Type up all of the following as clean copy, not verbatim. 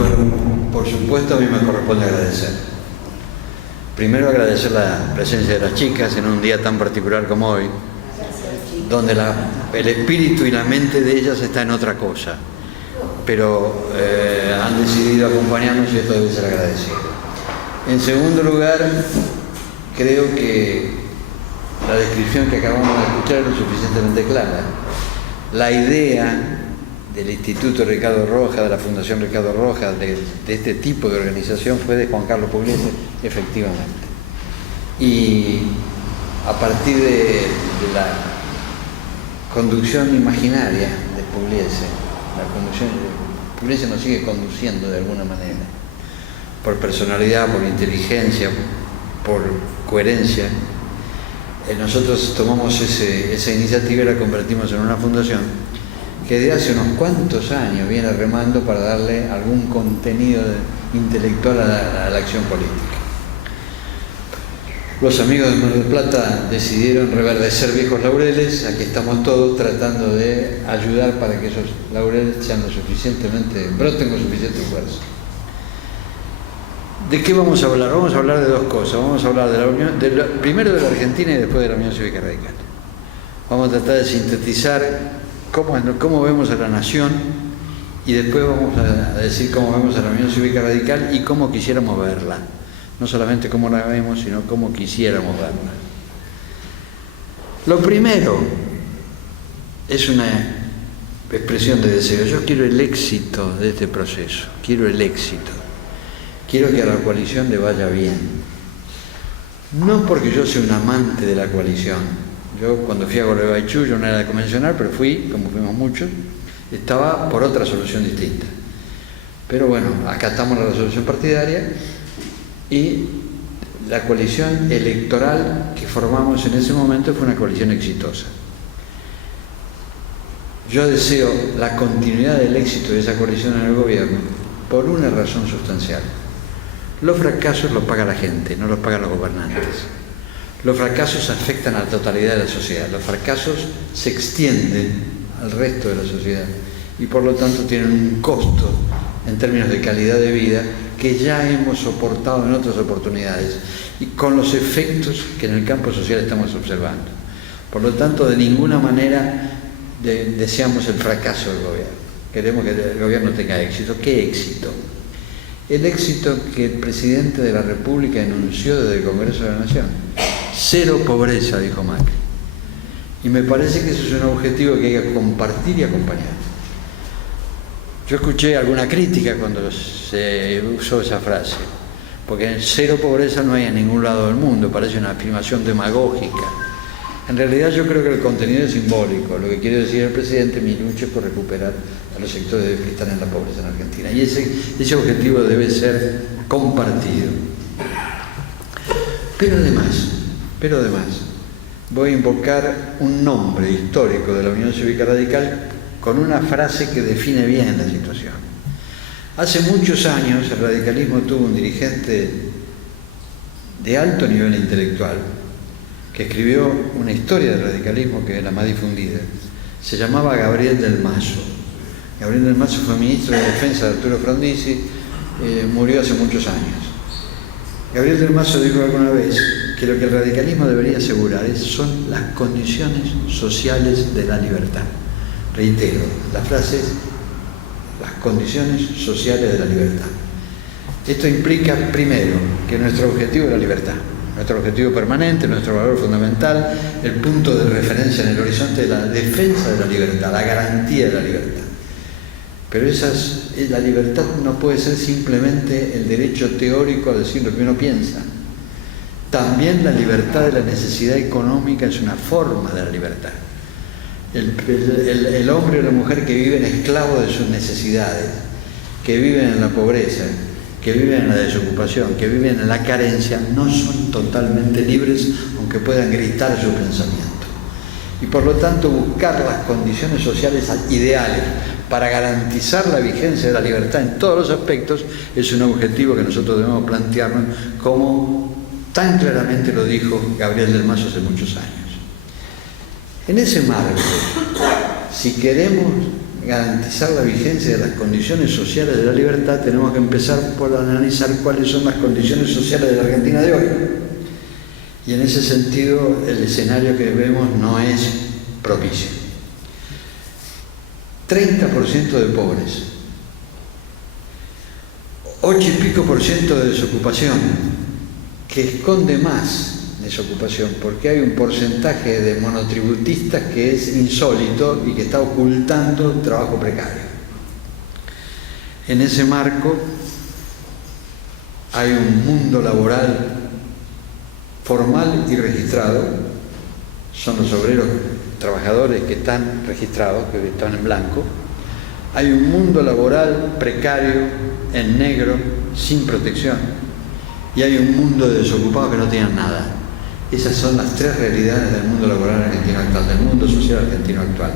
Bueno, por supuesto a mí me corresponde agradecer. Primero agradecer la presencia de las chicas en un día tan particular como hoy, donde el espíritu y la mente de ellas está en otra cosa, pero han decidido acompañarnos y esto debe ser agradecido. En segundo lugar, creo que la descripción que acabamos de escuchar es lo suficientemente clara. La idea del Instituto Ricardo Rojas, de la Fundación Ricardo Rojas, de este tipo de organización fue de Juan Carlos Pugliese, efectivamente. Y a partir de la conducción imaginaria de Pugliese, Pugliese nos sigue conduciendo de alguna manera, por personalidad, por inteligencia, por coherencia. Nosotros tomamos esa iniciativa y la convertimos en una fundación que de hace unos cuantos años viene remando para darle algún contenido intelectual a la acción política. Los amigos de Mar del Plata decidieron reverdecer viejos laureles. Aquí estamos todos tratando de ayudar para que esos laureles sean broten con suficiente fuerza. ¿De qué vamos a hablar? Vamos a hablar de dos cosas. Vamos a hablar de la Unión, primero de la Argentina y después de la Unión Cívica Radical. Vamos a tratar de sintetizar cómo vemos a la nación y después vamos a decir cómo vemos a la Unión Cívica Radical y cómo quisiéramos verla. No solamente cómo la vemos, sino cómo quisiéramos verla. Lo primero es una expresión de deseo. Yo quiero el éxito de este proceso, quiero el éxito. Quiero que a la coalición le vaya bien. No porque yo sea un amante de la coalición. Yo cuando fui a Gualeguaychú, yo no era de convencional, pero fui, como fuimos muchos, estaba por otra solución distinta. Pero bueno, acatamos la resolución partidaria y la coalición electoral que formamos en ese momento fue una coalición exitosa. Yo deseo la continuidad del éxito de esa coalición en el gobierno por una razón sustancial. Los fracasos los paga la gente, no los pagan los gobernantes. Los fracasos afectan a la totalidad de la sociedad. Los fracasos se extienden al resto de la sociedad y por lo tanto tienen un costo en términos de calidad de vida que ya hemos soportado en otras oportunidades y con los efectos que en el campo social estamos observando. Por lo tanto, de ninguna manera deseamos el fracaso del gobierno. Queremos que el gobierno tenga éxito. ¿Qué éxito? El éxito que el presidente de la República enunció desde el Congreso de la Nación. Cero pobreza, dijo Macri. Y me parece que ese es un objetivo que hay que compartir y acompañar. Yo escuché alguna crítica cuando se usó esa frase, porque cero pobreza no hay en ningún lado del mundo, parece una afirmación demagógica. En realidad yo creo que el contenido es simbólico. Lo que quiere decir el presidente, mi lucha es por recuperar a los sectores que están en la pobreza en Argentina. Y ese objetivo debe ser compartido. Pero además, voy a invocar un nombre histórico de la Unión Cívica Radical con una frase que define bien la situación. Hace muchos años el radicalismo tuvo un dirigente de alto nivel intelectual que escribió una historia del radicalismo que es la más difundida. Se llamaba Gabriel del Mazo. Gabriel del Mazo fue ministro de Defensa de Arturo Frondizi, murió hace muchos años. Gabriel del Mazo dijo alguna vez que lo que el radicalismo debería asegurar son las condiciones sociales de la libertad. Reitero, la frase es las condiciones sociales de la libertad. Esto implica, primero, que nuestro objetivo es la libertad. Nuestro objetivo permanente, nuestro valor fundamental, el punto de referencia en el horizonte de la defensa de la libertad, la garantía de la libertad. Pero la libertad no puede ser simplemente el derecho teórico a decir lo que uno piensa. También la libertad de la necesidad económica es una forma de la libertad. El hombre o la mujer que viven esclavos de sus necesidades, que viven en la pobreza, que viven en la desocupación, que viven en la carencia, no son totalmente libres, aunque puedan gritar su pensamiento. Y por lo tanto buscar las condiciones sociales ideales para garantizar la vigencia de la libertad en todos los aspectos es un objetivo que nosotros debemos plantearnos, como tan claramente lo dijo Gabriel del Mazo hace muchos años. En ese marco, si queremos garantizar la vigencia de las condiciones sociales de la libertad, tenemos que empezar por analizar cuáles son las condiciones sociales de la Argentina de hoy. Y en ese sentido, el escenario que vemos no es propicio. 30% de pobres, 8 y pico % de desocupación, que esconde más desocupación, porque hay un porcentaje de monotributistas que es insólito y que está ocultando el trabajo precario. En ese marco hay un mundo laboral formal y registrado, son los obreros trabajadores que están registrados, que están en blanco. Hay un mundo laboral precario, en negro, sin protección, y hay un mundo de desocupados que no tienen nada. Esas son las tres realidades del mundo laboral argentino actual, del mundo social argentino actual.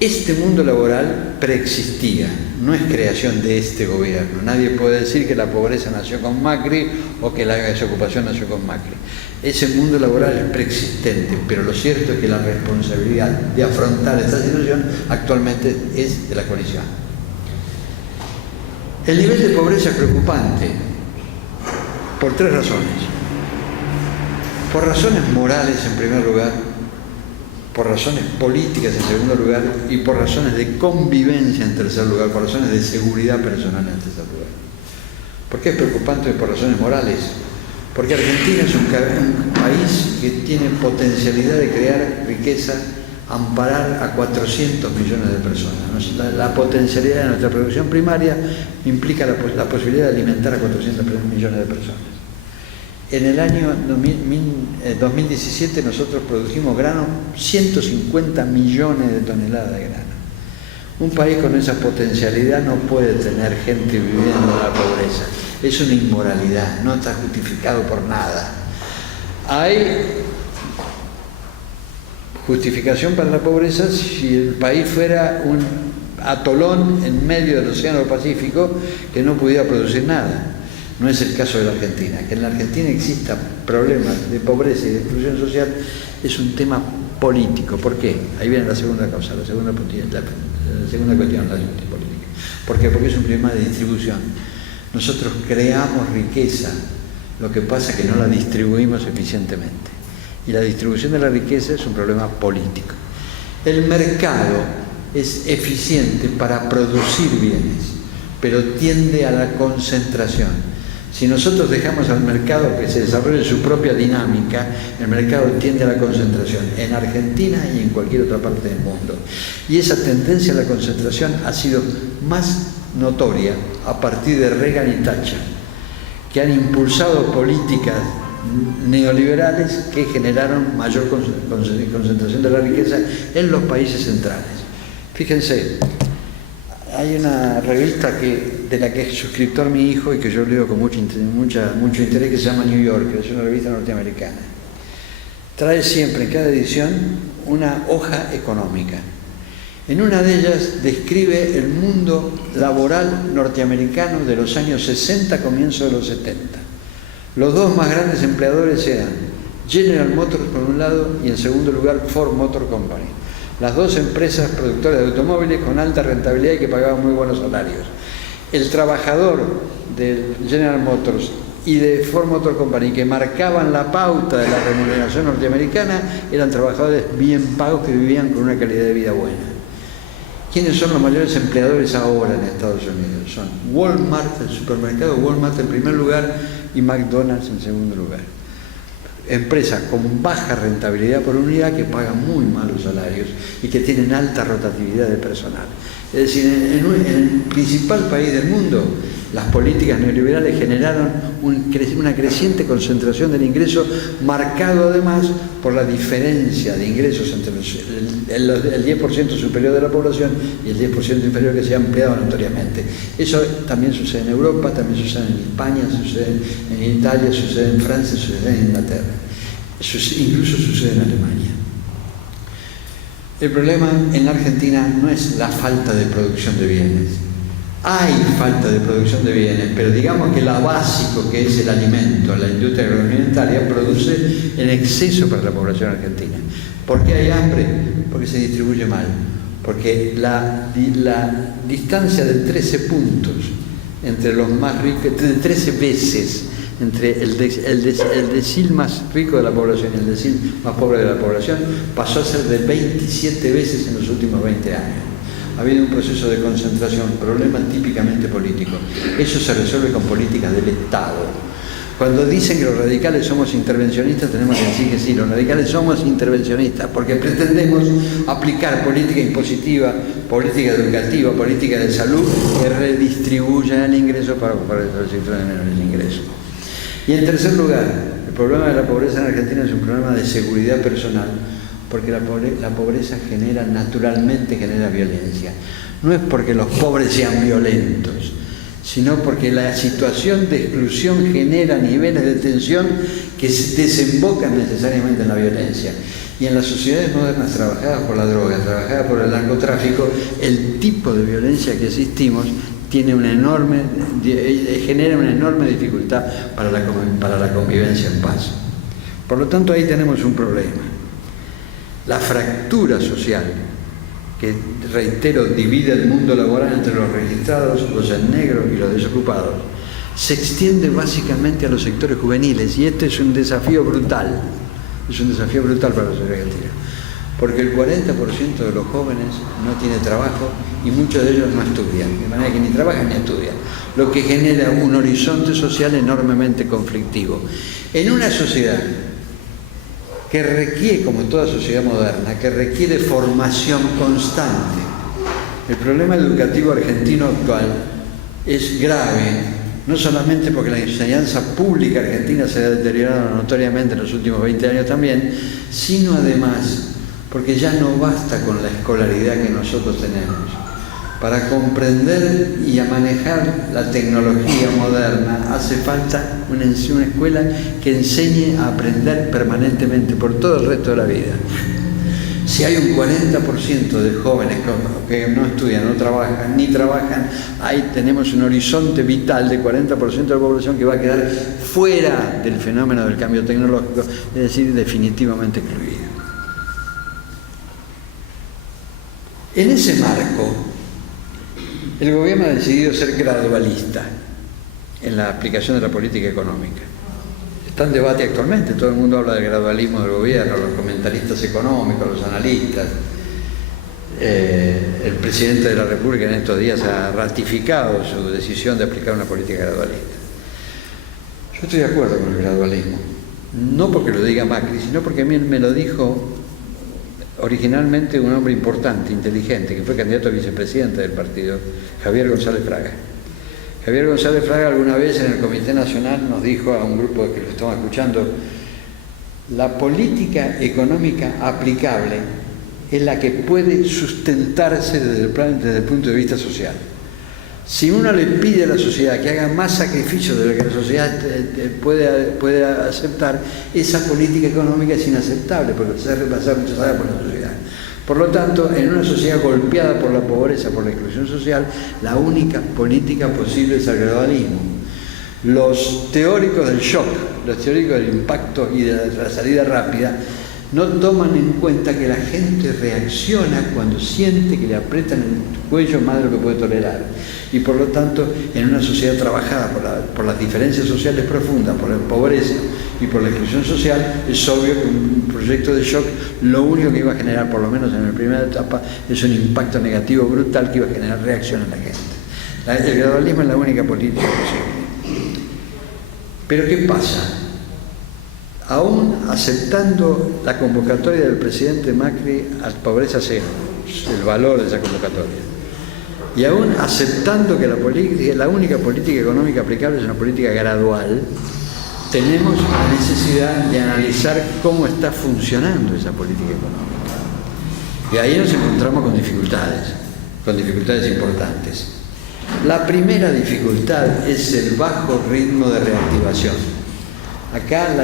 Este mundo laboral preexistía, no es creación de este gobierno. Nadie puede decir que la pobreza nació con Macri o que la desocupación nació con Macri. Ese mundo laboral es preexistente, pero lo cierto es que la responsabilidad de afrontar esta situación actualmente es de la coalición. El nivel de pobreza es preocupante por tres razones. Por razones morales en primer lugar, por razones políticas en segundo lugar y por razones de convivencia en tercer lugar, por razones de seguridad personal en tercer lugar. ¿Por qué es preocupante por razones morales? Porque Argentina es un país que tiene potencialidad de crear riqueza, amparar a 400 millones de personas. La potencialidad de nuestra producción primaria implica la posibilidad de alimentar a 400 millones de personas. En el año 2017 nosotros produjimos grano, 150 millones de toneladas de grano. Un país con esa potencialidad no puede tener gente viviendo en la pobreza. Es una inmoralidad, no está justificado por nada. Hay justificación para la pobreza si el país fuera un atolón en medio del Océano Pacífico que no pudiera producir nada. No es el caso de la Argentina. Que en la Argentina exista problemas de pobreza y de exclusión social es un tema político. ¿Por qué? Ahí viene la segunda causa, la segunda cuestión, la política. ¿Por qué? Porque es un problema de distribución. Nosotros creamos riqueza, lo que pasa es que no la distribuimos eficientemente. Y la distribución de la riqueza es un problema político. El mercado es eficiente para producir bienes, pero tiende a la concentración. Si nosotros dejamos al mercado que se desarrolle su propia dinámica, el mercado tiende a la concentración en Argentina y en cualquier otra parte del mundo. Y esa tendencia a la concentración ha sido más notoria a partir de Reagan y Thatcher, que han impulsado políticas neoliberales que generaron mayor concentración de la riqueza en los países centrales. Fíjense, hay una revista de la que es suscriptor mi hijo y que yo leo con mucho interés, que se llama New Yorker, es una revista norteamericana. Trae siempre en cada edición una hoja económica. En una de ellas describe el mundo laboral norteamericano de los años 60, comienzo de los 70. Los dos más grandes empleadores eran General Motors por un lado y en segundo lugar Ford Motor Company. Las dos empresas productoras de automóviles con alta rentabilidad y que pagaban muy buenos salarios. El trabajador de General Motors y de Ford Motor Company, que marcaban la pauta de la remuneración norteamericana, eran trabajadores bien pagos que vivían con una calidad de vida buena. ¿Quiénes son los mayores empleadores ahora en Estados Unidos? Son Walmart, el supermercado Walmart en primer lugar y McDonald's en segundo lugar. Empresas con baja rentabilidad por unidad que pagan muy malos salarios y que tienen alta rotatividad de personal. Es decir, en el principal país del mundo, las políticas neoliberales generaron una creciente concentración del ingreso, marcado además por la diferencia de ingresos entre el 10% superior de la población y el 10% inferior que se ha ampliado notoriamente. Eso también sucede en Europa, también sucede en España, sucede en Italia, sucede en Francia, sucede en Inglaterra, incluso sucede en Alemania. El problema en la Argentina no es la falta de producción de bienes. Hay falta de producción de bienes, pero digamos que la básico, que es el alimento, la industria agroalimentaria, produce en exceso para la población argentina. ¿Por qué hay hambre? Porque se distribuye mal. porque la distancia de 13 puntos entre los más ricos, de 13 veces entre el decil más rico de la población y el decil más pobre de la población, pasó a ser de 27 veces en los últimos 20 años. Ha habido un proceso de concentración, problema típicamente político. Eso se resuelve con políticas del Estado. Cuando dicen que los radicales somos intervencionistas, tenemos que decir que sí, los radicales somos intervencionistas, porque pretendemos aplicar política impositiva, política educativa, política de salud, que redistribuyan el ingreso para los sectores de menores ingresos. Y en tercer lugar, el problema de la pobreza en Argentina es un problema de seguridad personal, porque la pobreza naturalmente genera violencia. No es porque los pobres sean violentos, sino porque la situación de exclusión genera niveles de tensión que desembocan necesariamente en la violencia. Y en las sociedades modernas trabajadas por la droga, trabajadas por el narcotráfico, el tipo de violencia que existimos genera una enorme dificultad para la convivencia en paz. Por lo tanto, ahí tenemos un problema. La fractura social, que, reitero, divide el mundo laboral entre los registrados, los en negro y los desocupados, se extiende básicamente a los sectores juveniles, y este es un desafío brutal. Es un desafío brutal para la sociedad argentina, porque el 40% de los jóvenes no tiene trabajo y muchos de ellos no estudian, de manera que ni trabajan ni estudian, lo que genera un horizonte social enormemente conflictivo. En una sociedad que requiere, como toda sociedad moderna, que requiere formación constante. El problema educativo argentino actual es grave, no solamente porque la enseñanza pública argentina se ha deteriorado notoriamente en los últimos 20 años también, sino además porque ya no basta con la escolaridad que nosotros tenemos. Para comprender y a manejar la tecnología moderna hace falta una escuela que enseñe a aprender permanentemente por todo el resto de la vida. Si hay un 40% de jóvenes que no estudian, no trabajan, ni trabajan, ahí tenemos un horizonte vital de 40% de la población que va a quedar fuera del fenómeno del cambio tecnológico, es decir, definitivamente excluido. En ese marco, el gobierno ha decidido ser gradualista en la aplicación de la política económica. Está en debate actualmente, todo el mundo habla del gradualismo del gobierno, los comentaristas económicos, los analistas. El presidente de la República en estos días ha ratificado su decisión de aplicar una política gradualista. Yo estoy de acuerdo con el gradualismo, no porque lo diga Macri, sino porque a mí me lo dijo originalmente un hombre importante, inteligente, que fue candidato a vicepresidente del partido, Javier González Fraga. Javier González Fraga alguna vez en el Comité Nacional nos dijo a un grupo que lo estaba escuchando: la política económica aplicable es la que puede sustentarse desde el punto de vista social. Si uno le pide a la sociedad que haga más sacrificios de lo que la sociedad puede aceptar, esa política económica es inaceptable, porque se va a ser rechazada por la sociedad. Por lo tanto, en una sociedad golpeada por la pobreza, por la exclusión social, la única política posible es el gradualismo. Los teóricos del shock, los teóricos del impacto y de la salida rápida, no toman en cuenta que la gente reacciona cuando siente que le aprietan el cuello más de lo que puede tolerar. Y por lo tanto, en una sociedad trabajada por las diferencias sociales profundas, por la pobreza y por la exclusión social, es obvio que un proyecto de shock lo único que iba a generar, por lo menos en la primera etapa, es un impacto negativo brutal que iba a generar reacción en la gente. El gradualismo es la única política posible. Pero ¿qué pasa? Aún aceptando la convocatoria del presidente Macri a pobreza cero, el valor de esa convocatoria, y aún aceptando que la única política económica aplicable es una política gradual, tenemos la necesidad de analizar cómo está funcionando esa política económica. Y ahí nos encontramos con dificultades importantes. La primera dificultad es el bajo ritmo de reactivación. Acá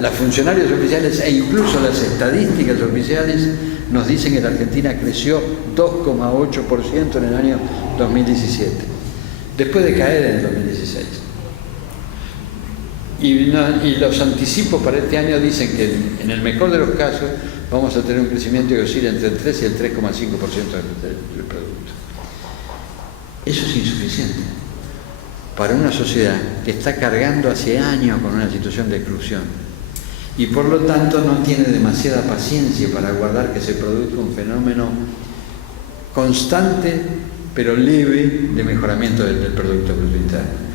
los funcionarios oficiales e incluso las estadísticas oficiales nos dicen que la Argentina creció 2,8% en el año 2017, después de caer en el 2016. Y los anticipos para este año dicen que en el mejor de los casos vamos a tener un crecimiento que oscila entre el 3 y el 3,5% del producto. Eso es insuficiente para una sociedad que está cargando hace años con una situación de exclusión y por lo tanto no tiene demasiada paciencia para aguardar que se produzca un fenómeno constante pero leve de mejoramiento del Producto Bruto Interno.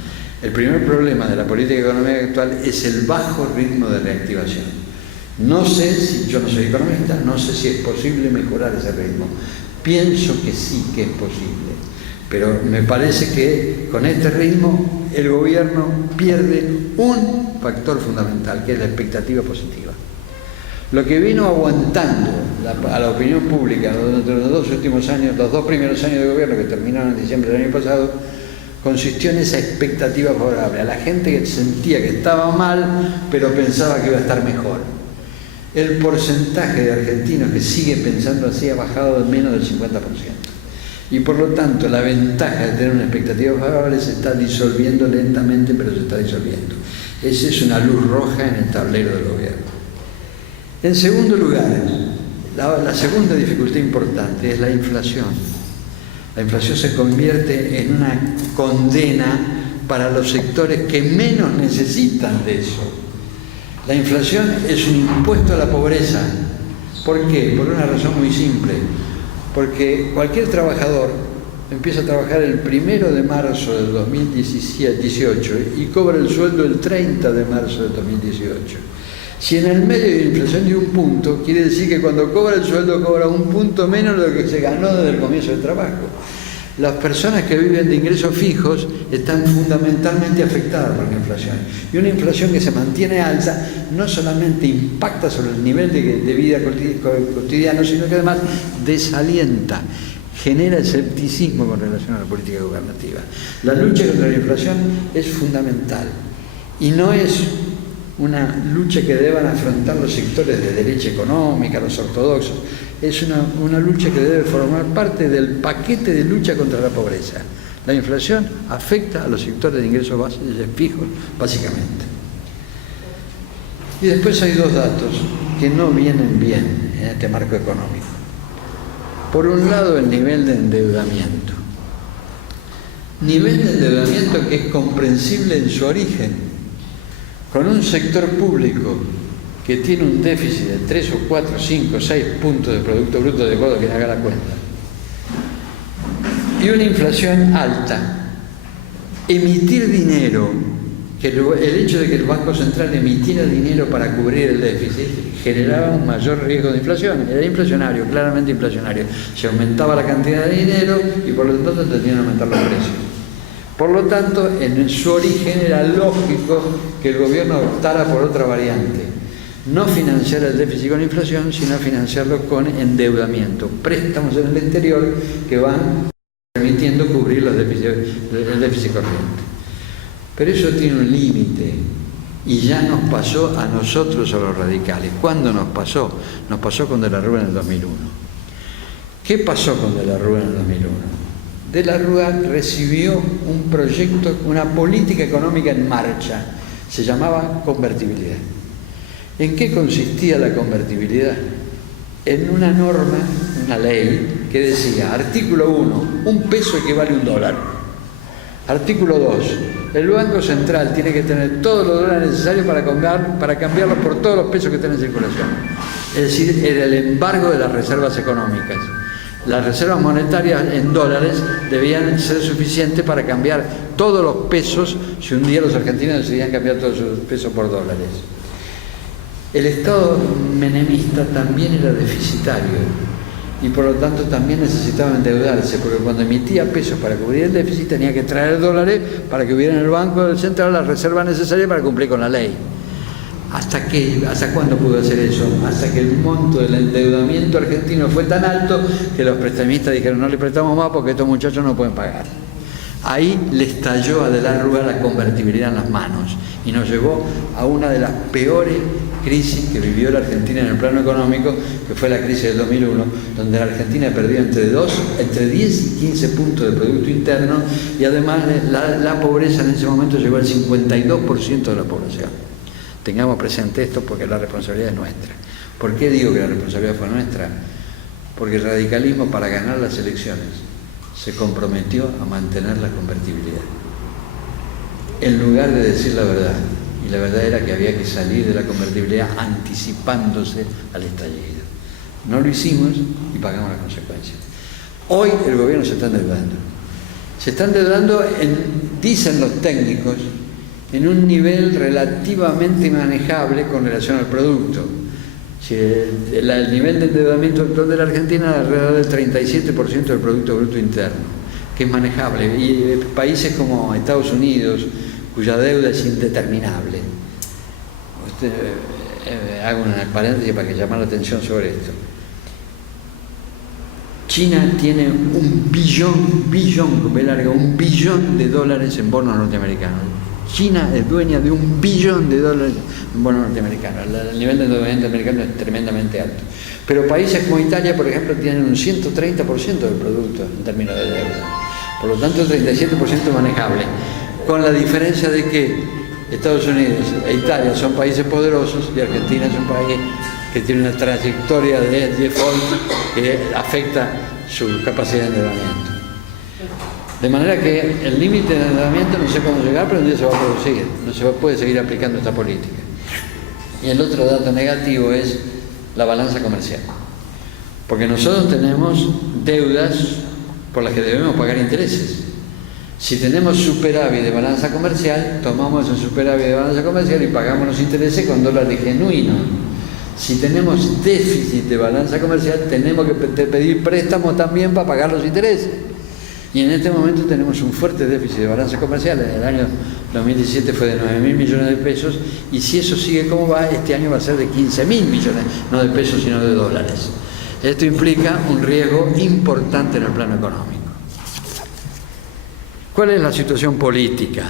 El primer problema de la política económica actual es el bajo ritmo de reactivación. No sé si, yo no soy economista, no sé si es posible mejorar ese ritmo. Pienso que sí que es posible, pero me parece que con este ritmo el gobierno pierde un factor fundamental, que es la expectativa positiva. Lo que vino aguantando a la opinión pública durante los dos primeros años de gobierno, que terminaron en diciembre del año pasado, consistió en esa expectativa favorable, a la gente que sentía que estaba mal, pero pensaba que iba a estar mejor. El porcentaje de argentinos que sigue pensando así ha bajado de menos del 50%. Y por lo tanto, la ventaja de tener una expectativa favorable se está disolviendo lentamente, pero se está disolviendo. Esa es una luz roja en el tablero del gobierno. En segundo lugar, la segunda dificultad importante es la inflación. La inflación se convierte en una condena para los sectores que menos necesitan de eso. La inflación es un impuesto a la pobreza. ¿Por qué? Por una razón muy simple. Porque cualquier trabajador empieza a trabajar el 1 de marzo del 2018 y cobra el sueldo el 30 de marzo del 2018. Si en el medio de la inflación de un punto, quiere decir que cuando cobra el sueldo cobra un punto menos de lo que se ganó desde el comienzo del trabajo. Las personas que viven de ingresos fijos están fundamentalmente afectadas por la inflación. Y una inflación que se mantiene alta no solamente impacta sobre el nivel de vida cotidiano, sino que además desalienta, genera escepticismo con relación a la política gubernativa. La lucha contra la inflación es fundamental y no es una lucha que deban afrontar los sectores de derecha económica, los ortodoxos. Es una lucha que debe formar parte del paquete de lucha contra la pobreza. La inflación afecta a los sectores de ingresos fijos, básicamente. Y después hay dos datos que no vienen bien en este marco económico. Por un lado, el nivel de endeudamiento. Nivel de endeudamiento que es comprensible en su origen. Con un sector público que tiene un déficit de 3 o 4, 5, 6 puntos de Producto Bruto, de acuerdo a quien haga la cuenta, y una inflación alta, emitir dinero, que el hecho de que el Banco Central emitiera dinero para cubrir el déficit generaba un mayor riesgo de inflación. Era inflacionario, claramente inflacionario. Se aumentaba la cantidad de dinero y por lo tanto tendrían que aumentar los precios. Por lo tanto, en su origen era lógico que el gobierno optara por otra variante. No financiar el déficit con inflación, sino financiarlo con endeudamiento. Préstamos en el exterior que van permitiendo cubrir el déficit corriente. Pero eso tiene un límite y ya nos pasó a nosotros, a los radicales. ¿Cuándo nos pasó? Nos pasó con De la Rúa en el 2001. ¿Qué pasó con De la Rúa en el 2001? De la Rúa recibió un proyecto, una política económica en marcha, se llamaba convertibilidad. ¿En qué consistía la convertibilidad? En una norma, una ley, que decía, artículo 1, un peso equivale a $1. Artículo 2, el Banco Central tiene que tener todos los dólares necesarios para cambiarlos por todos los pesos que están en circulación. Es decir, era el embargo de las reservas económicas. Las reservas monetarias en dólares debían ser suficientes para cambiar todos los pesos si un día los argentinos decidían cambiar todos sus pesos por dólares. El Estado menemista también era deficitario y por lo tanto también necesitaba endeudarse, porque cuando emitía pesos para cubrir el déficit tenía que traer dólares para que hubiera en el Banco Central las reservas necesarias para cumplir con la ley. ¿Hasta cuándo pudo hacer eso? Hasta que el monto del endeudamiento argentino fue tan alto que los prestamistas dijeron no le prestamos más porque estos muchachos no pueden pagar. Ahí le estalló a De la Rúa la convertibilidad en las manos y nos llevó a una de las peores crisis que vivió la Argentina en el plano económico, que fue la crisis del 2001, donde la Argentina perdió entre 10 y 15 puntos de Producto Interno y además la pobreza en ese momento llegó al 52% de la población. Tengamos presente esto porque la responsabilidad es nuestra. ¿Por qué digo que la responsabilidad fue nuestra? Porque el radicalismo, para ganar las elecciones, se comprometió a mantener la convertibilidad, en lugar de decir la verdad. Y la verdad era que había que salir de la convertibilidad anticipándose al estallido. No lo hicimos y pagamos las consecuencias. Hoy el gobierno se está endeudando. Se está endeudando, dicen los técnicos, en un nivel relativamente manejable con relación al producto. Si el nivel de endeudamiento actual de la Argentina es alrededor del 37% del Producto Bruto Interno, que es manejable. Y países como Estados Unidos, cuya deuda es indeterminable. Hago una paréntesis para que llamar la atención sobre esto. China tiene un billón de dólares en bonos norteamericanos. China es dueña de $1 billón en bonos norteamericanos. El nivel de endeudamiento americano es tremendamente alto. Pero países como Italia, por ejemplo, tienen un 130% del producto en términos de deuda. Por lo tanto, el 37% manejable. Con la diferencia de que Estados Unidos e Italia son países poderosos y Argentina es un país que tiene una trayectoria de default que afecta su capacidad de endeudamiento. De manera que el límite de endeudamiento no sé cómo llegar, pero un día se va a producir. No se puede seguir aplicando esta política. Y el otro dato negativo es la balanza comercial. Porque nosotros tenemos deudas por las que debemos pagar intereses. Si tenemos superávit de balanza comercial, tomamos el superávit de balanza comercial y pagamos los intereses con dólares genuinos. Si tenemos déficit de balanza comercial, tenemos que pedir préstamos también para pagar los intereses. Y en este momento tenemos un fuerte déficit de balanza comercial. En el año 2017 fue de 9.000 millones de pesos, y si eso sigue como va, este año va a ser de 15.000 millones, no de pesos sino de dólares. Esto implica un riesgo importante en el plano económico. ¿Cuál es la situación política?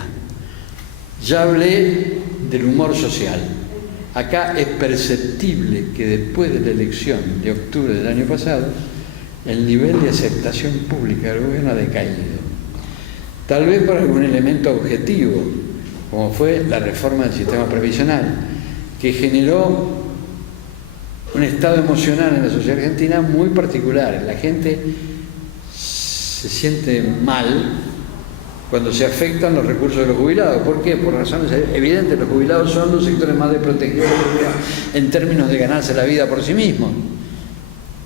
Ya hablé del humor social. Acá es perceptible que después de la elección de octubre del año pasado, el nivel de aceptación pública del gobierno ha decaído. Tal vez por algún elemento objetivo, como fue la reforma del sistema previsional, que generó un estado emocional en la sociedad argentina muy particular. La gente se siente mal cuando se afectan los recursos de los jubilados. ¿Por qué? Por razones evidentes. Los jubilados son los sectores más desprotegidos en términos de ganarse la vida por sí mismos.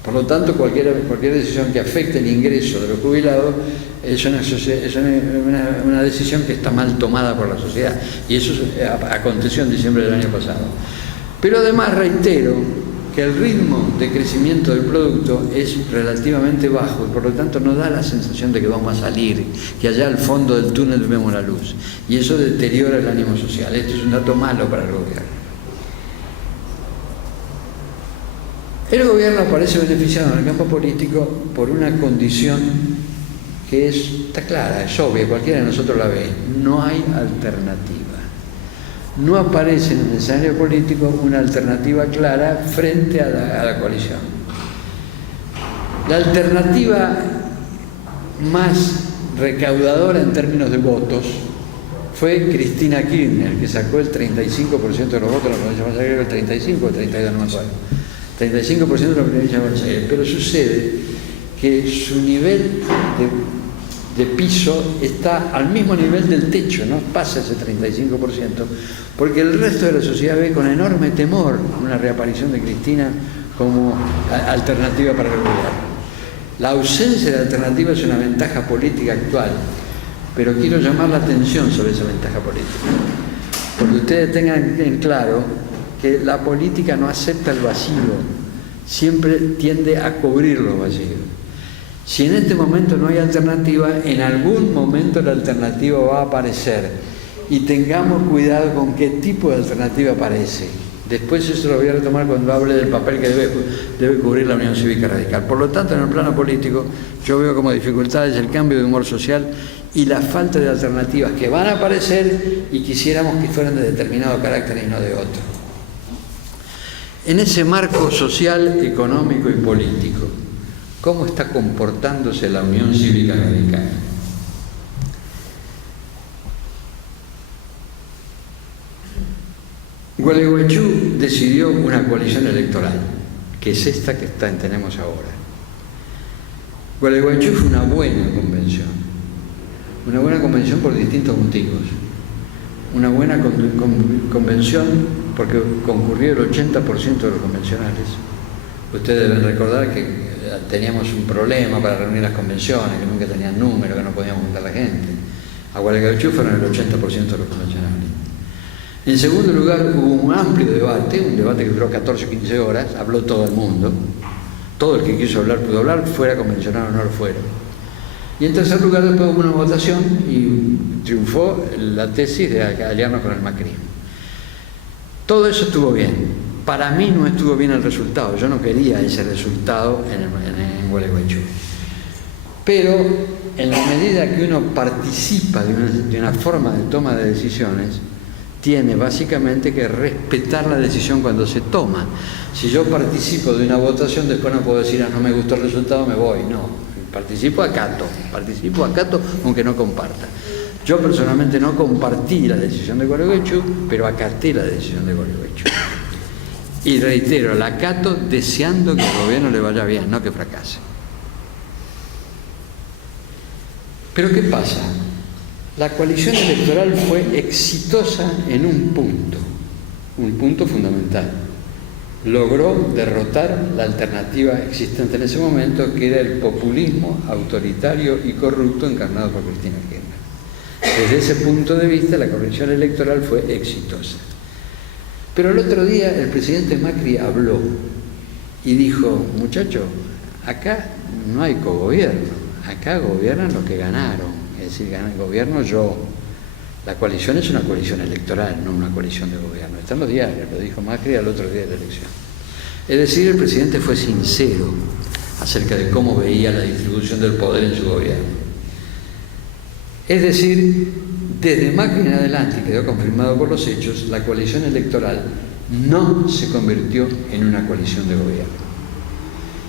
Por lo tanto, cualquier decisión que afecte el ingreso de los jubilados es una decisión que está mal tomada por la sociedad. Y eso aconteció en diciembre del año pasado. Pero además reitero que el ritmo de crecimiento del producto es relativamente bajo y por lo tanto nos da la sensación de que vamos a salir, que allá al fondo del túnel vemos la luz. Y eso deteriora el ánimo social. Esto es un dato malo para el gobierno. El gobierno aparece beneficiado en el campo político por una condición que está clara, es obvia, cualquiera de nosotros la ve. No hay alternativa. No aparece en el escenario político una alternativa clara frente a la coalición. La alternativa más recaudadora en términos de votos fue Cristina Kirchner, que sacó el 35% de los votos, la provincia de Buenos Aires, el 35 o el 32, no me acuerdo. 35% de la provincia de Buenos Aires. Pero sucede que su nivel de piso está al mismo nivel del techo, no pasa ese 35%, porque el resto de la sociedad ve con enorme temor una reaparición de Cristina como alternativa para el gobierno. La ausencia de alternativa es una ventaja política actual, pero quiero llamar la atención sobre esa ventaja política, porque ustedes tengan en claro que la política no acepta el vacío, siempre tiende a cubrir los vacíos. Si en este momento no hay alternativa, en algún momento la alternativa va a aparecer, y tengamos cuidado con qué tipo de alternativa aparece. Después eso lo voy a retomar cuando hable del papel que debe cubrir la Unión Cívica Radical. Por lo tanto, en el plano político, yo veo como dificultades el cambio de humor social y la falta de alternativas que van a aparecer y quisiéramos que fueran de determinado carácter y no de otro. En ese marco social, económico y político, ¿cómo está comportándose la Unión Cívica Radical? Gualeguaychú decidió una coalición electoral. que es esta que tenemos ahora. Gualeguaychú fue una buena convención por distintos motivos. Una buena convención porque concurrió el 80% de los convencionales. Ustedes deben recordar que teníamos un problema para reunir las convenciones, que nunca tenían número, que no podíamos juntar a la gente. A Gualeguaychú fueron el 80% de los convencionales. En segundo lugar, hubo un amplio debate, un debate que duró 14 o 15 horas, habló todo el mundo. Todo el que quiso hablar pudo hablar, fuera convencional o no lo fuera. Y en tercer lugar, después hubo una votación y triunfó la tesis de aliarnos con el macrismo. Todo eso estuvo bien. Para mí no estuvo bien el resultado. Yo no quería ese resultado en Gualeguaychú. Pero en la medida que uno participa de una forma de toma de decisiones, tiene básicamente que respetar la decisión cuando se toma. Si yo participo de una votación, después no puedo decir, no me gustó el resultado, me voy. No, participo acato aunque no comparta. Yo personalmente no compartí la decisión de Gualeguaychú, pero acaté la decisión de Gualeguaychú. Y reitero, la acato deseando que al gobierno le vaya bien, no que fracase. Pero ¿qué pasa? La coalición electoral fue exitosa en un punto fundamental. Logró derrotar la alternativa existente en ese momento, que era el populismo autoritario y corrupto encarnado por Cristina Kirchner. Desde ese punto de vista, la coalición electoral fue exitosa. Pero el otro día el presidente Macri habló y dijo, muchachos, acá no hay cogobierno, acá gobiernan los que ganaron. Es decir, gobierno yo. La coalición es una coalición electoral, no una coalición de gobierno. Está en los diarios, lo dijo Macri al otro día de la elección. Es decir, el presidente fue sincero acerca de cómo veía la distribución del poder en su gobierno. Es decir, desde Macri en adelante, quedó confirmado por los hechos, la coalición electoral no se convirtió en una coalición de gobierno.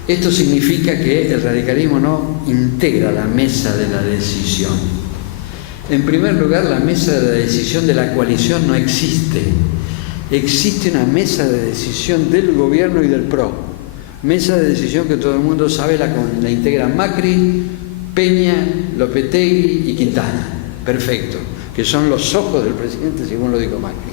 Esto significa que el radicalismo no integra la mesa de la decisión. En primer lugar, la mesa de la decisión de la coalición no existe. Existe una mesa de decisión del gobierno y del PRO. Mesa de decisión que todo el mundo sabe, la integran Macri, Peña, Lopetegui y Quintana. Perfecto. Que son los ojos del presidente, según lo dijo Macri.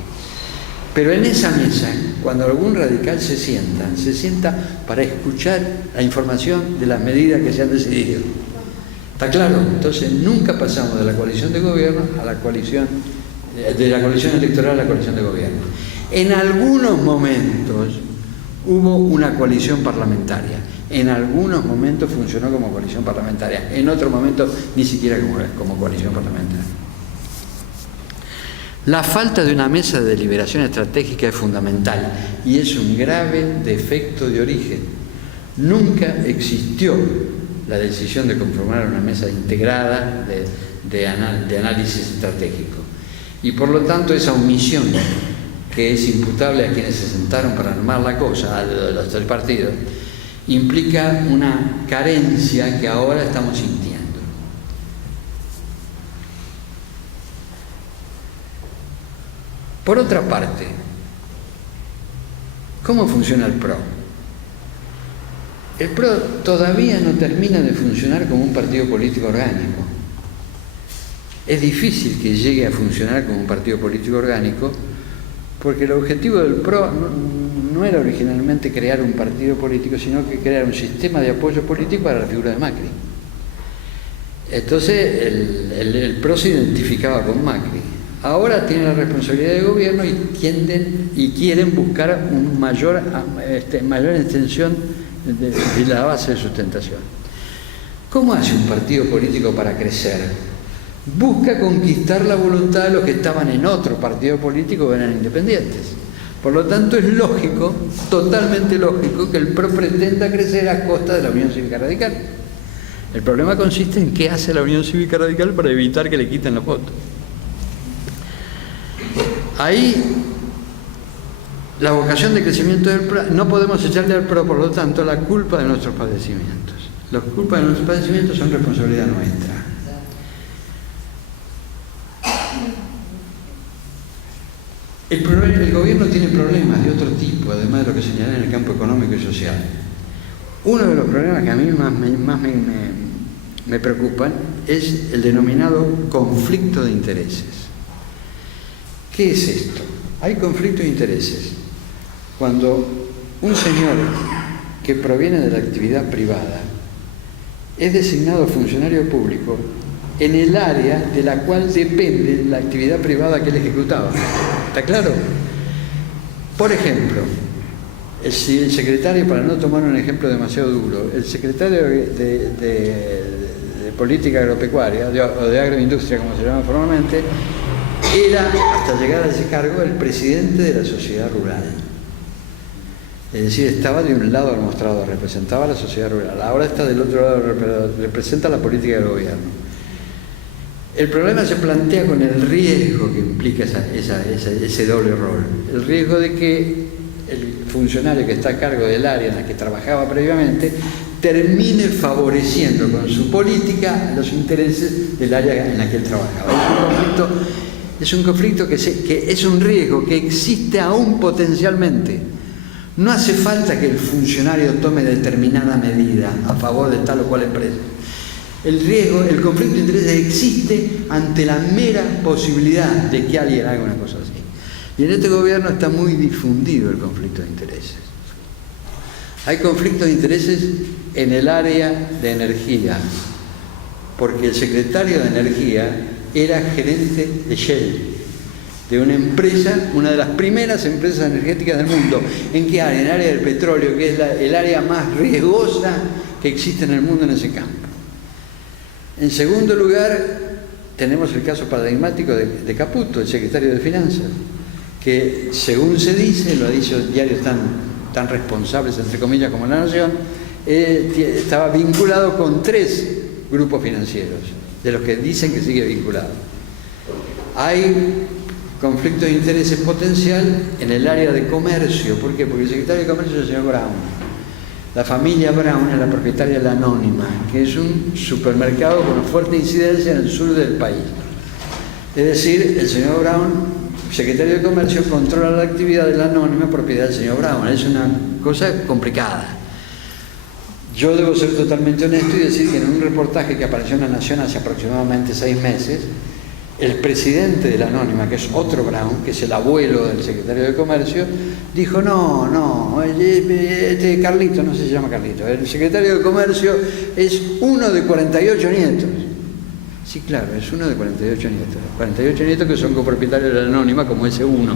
Pero en esa mesa, cuando algún radical se sienta para escuchar la información de las medidas que se han decidido. ¿Está claro? Entonces nunca pasamos de la coalición de gobierno a la coalición, de la coalición electoral a la coalición de gobierno. En algunos momentos hubo una coalición parlamentaria. En algunos momentos funcionó como coalición parlamentaria. En otros momentos ni siquiera como coalición parlamentaria. La falta de una mesa de deliberación estratégica es fundamental y es un grave defecto de origen. Nunca existió la decisión de conformar una mesa integrada de análisis estratégico. Y por lo tanto esa omisión que es imputable a quienes se sentaron para armar la cosa, a los tres partidos, implica una carencia que ahora estamos sintiendo. Por otra parte, ¿cómo funciona el PRO? El PRO todavía no termina de funcionar como un partido político orgánico. Es difícil que llegue a funcionar como un partido político orgánico porque el objetivo del PRO no era originalmente crear un partido político, sino que crear un sistema de apoyo político para la figura de Macri. Entonces el PRO se identificaba con Macri. Ahora tienen la responsabilidad de gobierno y quieren buscar una mayor extensión de la base de sustentación. ¿Cómo hace un partido político para crecer? Busca conquistar la voluntad de los que estaban en otro partido político o eran independientes. Por lo tanto, es lógico, totalmente lógico, que el PRO pretenda crecer a costa de la Unión Cívica Radical. El problema consiste en qué hace la Unión Cívica Radical para evitar que le quiten los votos. Ahí, la vocación de crecimiento del PRO, no podemos echarle al PRO, por lo tanto, la culpa de nuestros padecimientos. La culpa de nuestros padecimientos son responsabilidad nuestra. El gobierno tiene problemas de otro tipo, además de lo que señalé en el campo económico y social. Uno de los problemas que a mí más me preocupan es el denominado conflicto de intereses. ¿Qué es esto? Hay conflicto de intereses cuando un señor que proviene de la actividad privada es designado funcionario público en el área de la cual depende la actividad privada que él ejecutaba. ¿Está claro? Por ejemplo, el secretario, para no tomar un ejemplo demasiado duro, el secretario de Política Agropecuaria, o de Agroindustria, como se llama formalmente, era, hasta llegar a ese cargo, el presidente de la sociedad rural. Es decir, estaba de un lado del mostrador, representaba a la sociedad rural. Ahora está del otro lado, representa la política del gobierno. El problema se plantea con el riesgo que implica ese doble rol. El riesgo de que el funcionario que está a cargo del área en la que trabajaba previamente termine favoreciendo con su política los intereses del área en la que él trabajaba. Es un conflicto que es un riesgo que existe aún potencialmente. No hace falta que el funcionario tome determinada medida a favor de tal o cual empresa. El conflicto de intereses existe ante la mera posibilidad de que alguien haga una cosa así. Y en este gobierno está muy difundido el conflicto de intereses. Hay conflicto de intereses en el área de energía, porque el secretario de Energía era gerente de Shell, de una empresa, una de las primeras empresas energéticas del mundo. ¿En qué área? En el área del petróleo, que es el área más riesgosa que existe en el mundo en ese campo. En segundo lugar, tenemos el caso paradigmático de Caputo, el secretario de Finanzas, que según se dice, lo ha dicho diarios tan responsables, entre comillas, como La Nación, estaba vinculado con 3 grupos financieros, de los que dicen que sigue vinculado. Hay conflicto de intereses potencial en el área de comercio. ¿Por qué? Porque el secretario de Comercio es el señor Brown. La familia Brown es la propietaria de La Anónima, que es un supermercado con fuerte incidencia en el sur del país. Es decir, el señor Brown, secretario de Comercio, controla la actividad de La Anónima, propiedad del señor Brown. Es una cosa complicada. Yo debo ser totalmente honesto y decir que en un reportaje que apareció en La Nación hace aproximadamente 6 meses, el presidente de La Anónima, que es otro Brown, que es el abuelo del secretario de Comercio, dijo, no, este Carlito, no se llama Carlito, el secretario de Comercio es uno de 48 nietos. Sí, claro, es uno de 48 nietos. 48 nietos que son copropietarios de La Anónima, como ese uno.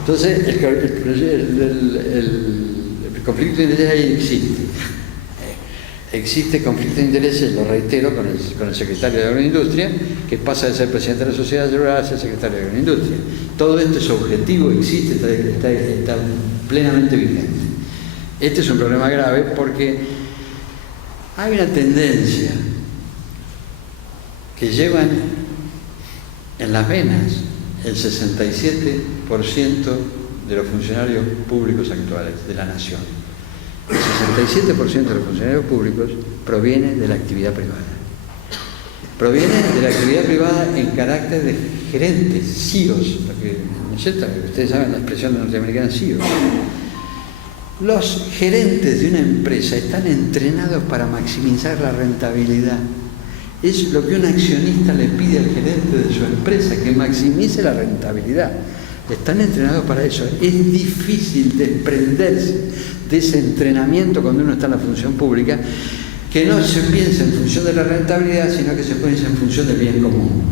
Entonces, el conflicto de intereses ahí existe. Existe conflicto de intereses, lo reitero, con el secretario de Agroindustria, que pasa de ser presidente de la sociedad rural a ser secretario de Agroindustria. Todo esto es objetivo, existe, está plenamente vigente. Este es un problema grave porque hay una tendencia que llevan en las venas el 67% de los funcionarios públicos actuales de la nación. El 67% de los funcionarios públicos proviene de la actividad privada. Proviene de la actividad privada en carácter de gerentes, CEOs, porque, ¿no es cierto? Ustedes saben la expresión norteamericana CEOs. Los gerentes de una empresa están entrenados para maximizar la rentabilidad. Es lo que un accionista le pide al gerente de su empresa, que maximice la rentabilidad. Están entrenados para eso. Es difícil desprenderse de ese entrenamiento cuando uno está en la función pública, que no se piensa en función de la rentabilidad, sino que se piensa en función del bien común.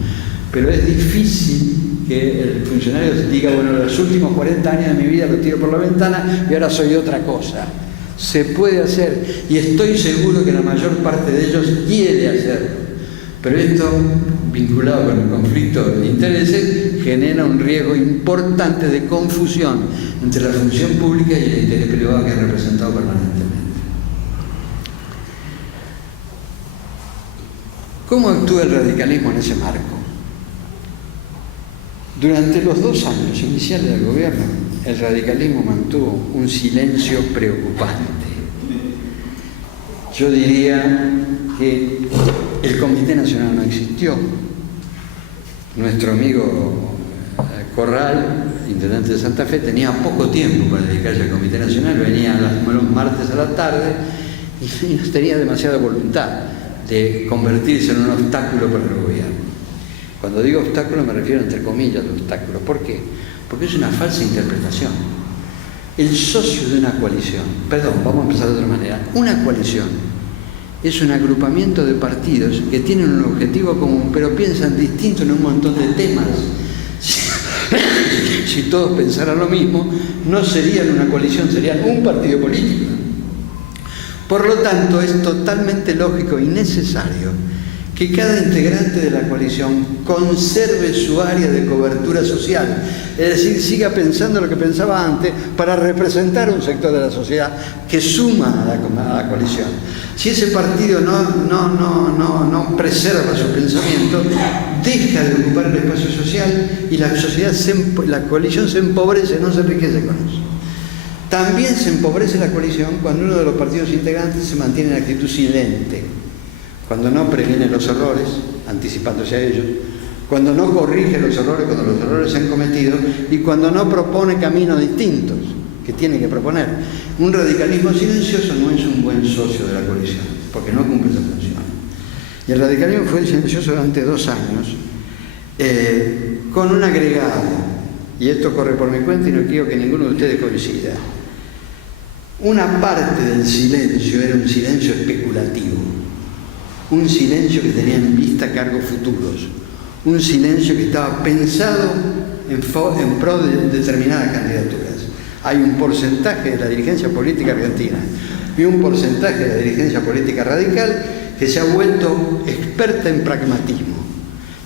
Pero es difícil que el funcionario diga, bueno, los últimos 40 años de mi vida los tiro por la ventana y ahora soy otra cosa. Se puede hacer, y estoy seguro que la mayor parte de ellos quiere hacerlo. Pero esto, vinculado con el conflicto de intereses, genera un riesgo importante de confusión entre la función pública y el interés privado que es representado permanentemente. ¿Cómo actúa el radicalismo en ese marco? Durante los 2 años iniciales del gobierno, el radicalismo mantuvo un silencio preocupante. Yo diría que el Comité Nacional no existió. Nuestro amigo Corral, intendente de Santa Fe, tenía poco tiempo para dedicarse al Comité Nacional, venía los martes a la tarde y no tenía demasiada voluntad de convertirse en un obstáculo para el gobierno. Cuando digo obstáculo me refiero entre comillas a obstáculo. ¿Por qué? Porque es una falsa interpretación. El socio de una coalición, perdón, vamos a empezar de otra manera, una coalición es un agrupamiento de partidos que tienen un objetivo común, pero piensan distinto en un montón de temas. Si todos pensaran lo mismo, no serían una coalición, serían un partido político. Por lo tanto, es totalmente lógico y necesario que cada integrante de la coalición conserve su área de cobertura social, es decir, siga pensando lo que pensaba antes para representar un sector de la sociedad que suma a la coalición. Si ese partido no preserva su pensamiento, deja de ocupar el espacio social y la coalición se empobrece, no se enriquece con eso. También se empobrece la coalición cuando uno de los partidos integrantes se mantiene en actitud silente, cuando no previene los errores, anticipándose a ellos, cuando no corrige los errores cuando los errores se han cometido y cuando no propone caminos distintos que tiene que proponer. Un radicalismo silencioso no es un buen socio de la coalición, porque no cumple esa función. Y el radicalismo fue silencioso durante 2 años, con un agregado, y esto corre por mi cuenta y no quiero que ninguno de ustedes coincida. Una parte del silencio era un silencio especulativo, un silencio que tenía en vista cargos futuros, un silencio que estaba pensado en pro de determinadas candidaturas. Hay un porcentaje de la dirigencia política argentina y un porcentaje de la dirigencia política radical que se ha vuelto experta en pragmatismo.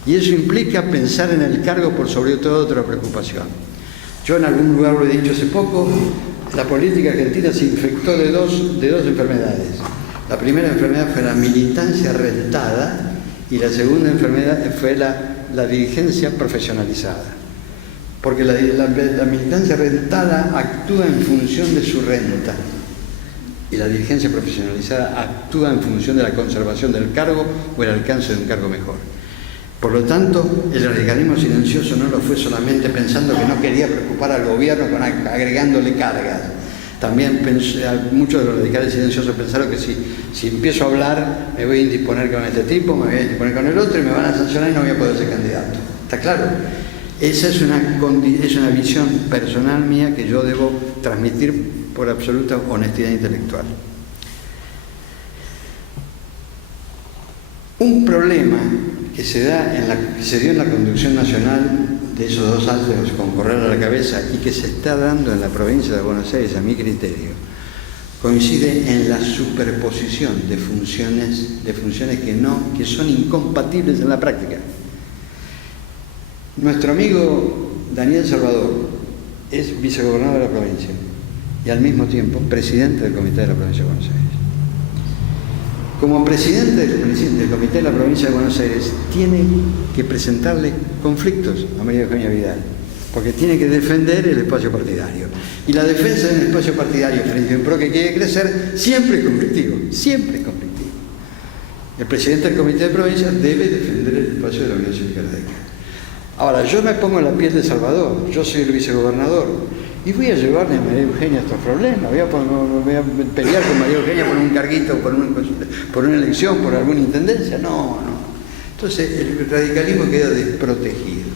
Y eso implica pensar en el cargo por sobre toda otra preocupación. Yo en algún lugar lo he dicho hace poco, la política argentina se infectó de dos enfermedades. La primera enfermedad fue la militancia rentada y la segunda enfermedad fue la dirigencia profesionalizada. Porque la militancia rentada actúa en función de su renta y la dirigencia profesionalizada actúa en función de la conservación del cargo o el alcance de un cargo mejor. Por lo tanto, el radicalismo silencioso no lo fue solamente pensando que no quería preocupar al gobierno agregándole cargas. También muchos de los radicales silenciosos pensaron que si empiezo a hablar me voy a indisponer con este tipo, me voy a indisponer con el otro y me van a sancionar y no voy a poder ser candidato. ¿Está claro? Esa es una visión personal mía que yo debo transmitir por absoluta honestidad intelectual. Un problema que se dio en la conducción nacional de esos 2 años con Corral a la cabeza y que se está dando en la provincia de Buenos Aires, a mi criterio, coincide en la superposición de funciones que son incompatibles en la práctica. Nuestro amigo Daniel Salvador es vicegobernador de la provincia y al mismo tiempo presidente del Comité de la Provincia de Buenos Aires. Como presidente del Comité de la Provincia de Buenos Aires, tiene que presentarle conflictos a María Eugenia Vidal, porque tiene que defender el espacio partidario. Y la defensa del espacio partidario frente a un PRO que quiere crecer siempre es conflictivo, siempre es conflictivo. El presidente del Comité de Provincia debe defender el espacio de la Unión Cívica Radical. Ahora, yo me pongo en la piel de Salvador, yo soy el vicegobernador, y voy a llevarle a María Eugenia estos problemas, voy a pelear con María Eugenia por un carguito, por una elección, por alguna intendencia, no. Entonces el radicalismo queda desprotegido.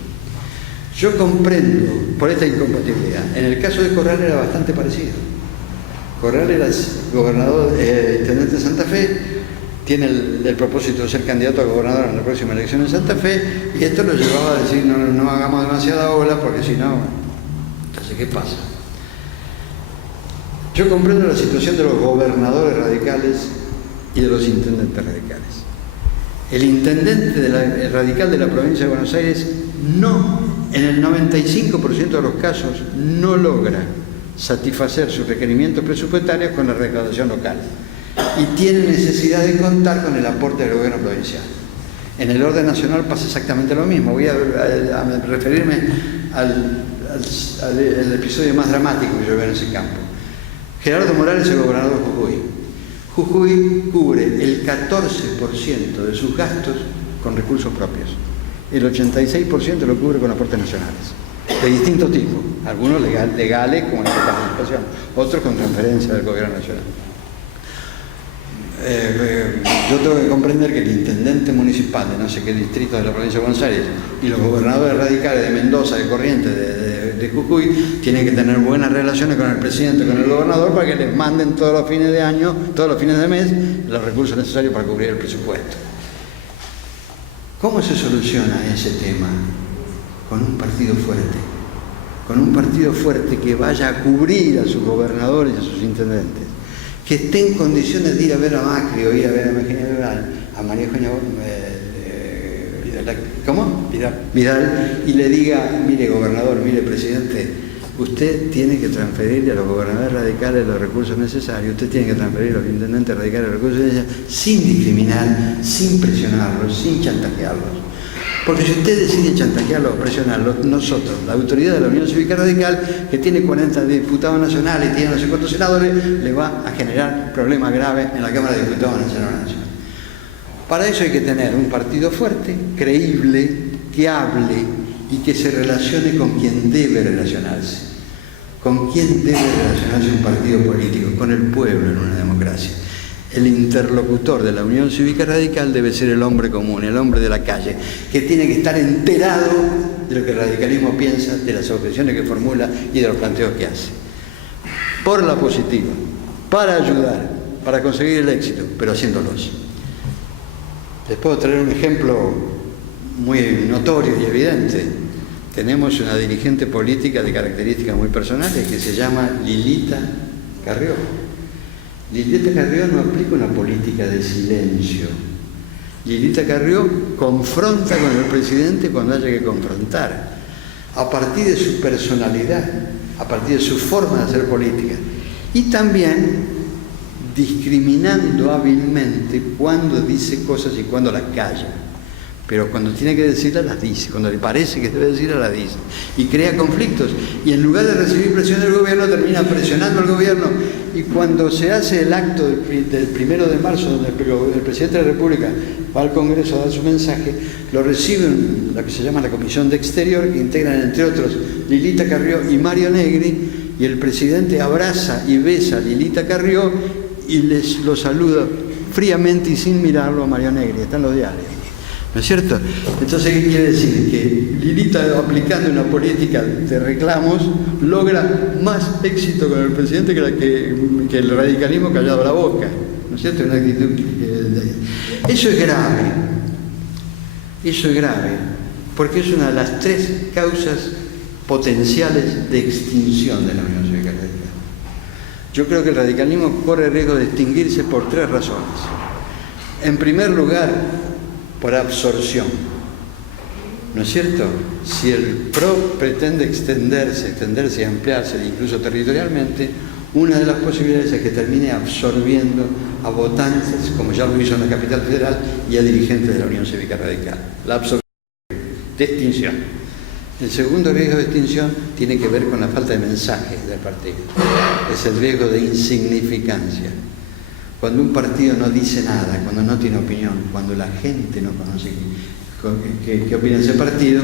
Yo comprendo por esta incompatibilidad. En el caso de Corral era bastante parecido. Corral era gobernador, intendente de Santa Fe, tiene el propósito de ser candidato a gobernador en la próxima elección en Santa Fe, y esto lo llevaba a decir no hagamos demasiada ola porque si no... Entonces, ¿qué pasa? Yo comprendo la situación de los gobernadores radicales y de los intendentes radicales. El intendente radical de la provincia de Buenos Aires en el 95% de los casos no logra satisfacer sus requerimientos presupuestarios con la recaudación local y tiene necesidad de contar con el aporte del gobierno provincial. En el orden nacional pasa exactamente lo mismo. Voy a referirme al episodio más dramático que yo veo en ese campo. Gerardo Morales, el gobernador de Jujuy. Jujuy cubre el 14% de sus gastos con recursos propios. El 86% lo cubre con aportes nacionales. de distinto tipo, algunos legales como la participación, otros con transferencia del gobierno nacional. Yo tengo que comprender que el intendente municipal de no sé qué distrito de la provincia de Buenos Aires y los gobernadores radicales de Mendoza, de Corrientes, de Jujuy, tienen que tener buenas relaciones con el presidente, con el gobernador, para que les manden todos los fines de año, todos los fines de mes, los recursos necesarios para cubrir el presupuesto. ¿Cómo se soluciona ese tema? Con un partido fuerte. Con un partido fuerte que vaya a cubrir a sus gobernadores y a sus intendentes, que esté en condiciones de ir a ver a Macri o ir a ver a María Eugenia Vidal, y le diga: mire gobernador, mire presidente, usted tiene que transferirle a los gobernadores radicales los recursos necesarios, usted tiene que transferir a los intendentes radicales los recursos necesarios, sin discriminar, sin presionarlos, sin chantajearlos. Porque si usted decide chantajearlos o presionarlos, nosotros, la autoridad de la Unión Cívica Radical, que tiene 40 diputados nacionales y tiene no sé cuántos senadores, le va a generar problemas graves en la Cámara de Diputados Nacional. Para eso hay que tener un partido fuerte, creíble, que hable y que se relacione con quien debe relacionarse. ¿Con quién debe relacionarse un partido político? Con el pueblo en una democracia. El interlocutor de la Unión Cívica Radical debe ser el hombre común, el hombre de la calle, que tiene que estar enterado de lo que el radicalismo piensa, de las objeciones que formula y de los planteos que hace. Por la positiva, para ayudar, para conseguir el éxito, pero haciéndolos. Les puedo traer un ejemplo muy notorio y evidente. Tenemos una dirigente política de características muy personales que se llama Lilita Carrió. Lilita Carrió no aplica una política de silencio. Lilita Carrió confronta con el presidente cuando haya que confrontar, a partir de su personalidad, a partir de su forma de hacer política, y también discriminando hábilmente cuando dice cosas y cuando las calla. Pero cuando tiene que decirlas, las dice. Cuando le parece que debe decirlas, las dice. Y crea conflictos. Y en lugar de recibir presión del gobierno, termina presionando al gobierno. Y cuando se hace el acto del 1 de marzo, donde el presidente de la República va al Congreso a dar su mensaje, lo reciben lo que se llama la Comisión de Exterior, que integran, entre otros, Lilita Carrió y Mario Negri, y el presidente abraza y besa a Lilita Carrió y lo saluda fríamente y sin mirarlo a Mario Negri. Están los diarios. ¿No es cierto? Entonces, ¿qué quiere decir? Que Lilita, aplicando una política de reclamos, logra más éxito con el presidente que el radicalismo callado la boca. ¿No es cierto? Una actitud eso es grave. Eso es grave, porque es una de las 3 causas potenciales de extinción de la Unión Cívica Radical. Yo creo que el radicalismo corre el riesgo de extinguirse por 3 razones. En primer lugar, por absorción. ¿No es cierto? Si el PRO pretende extenderse y ampliarse, incluso territorialmente, una de las posibilidades es que termine absorbiendo a votantes, como ya lo hizo en la capital federal, y a dirigentes de la Unión Cívica Radical. La absorción de extinción. El segundo riesgo de extinción tiene que ver con la falta de mensaje del partido. Es el riesgo de insignificancia. Cuando un partido no dice nada, cuando no tiene opinión, cuando la gente no conoce qué opina ese partido,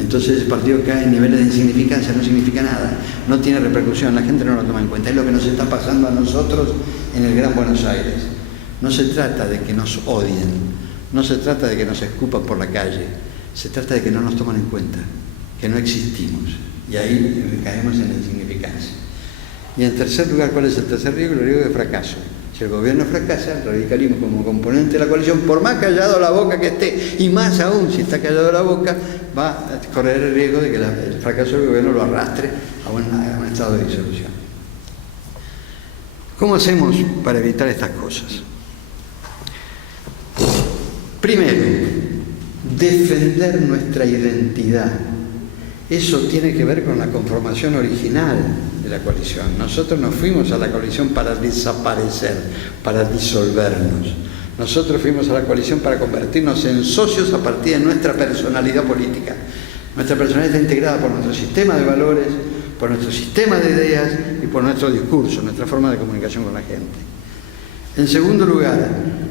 entonces ese partido cae en niveles de insignificancia, no significa nada, no tiene repercusión, la gente no lo toma en cuenta. Es lo que nos está pasando a nosotros en el Gran Buenos Aires. No se trata de que nos odien, no se trata de que nos escupan por la calle, se trata de que no nos toman en cuenta, que no existimos, y ahí caemos en la insignificancia. Y en tercer lugar, ¿cuál es el tercer riesgo? El riesgo de fracaso. Si el gobierno fracasa, el radicalismo como componente de la coalición, por más callado la boca que esté, y más aún si está callado la boca, va a correr el riesgo de que el fracaso del gobierno lo arrastre a un estado de disolución. ¿Cómo hacemos para evitar estas cosas? Primero, defender nuestra identidad. Eso tiene que ver con la conformación original de la coalición. Nosotros no fuimos a la coalición para desaparecer, para disolvernos. Nosotros fuimos a la coalición para convertirnos en socios a partir de nuestra personalidad política. Nuestra personalidad está integrada por nuestro sistema de valores, por nuestro sistema de ideas y por nuestro discurso, nuestra forma de comunicación con la gente. En segundo lugar,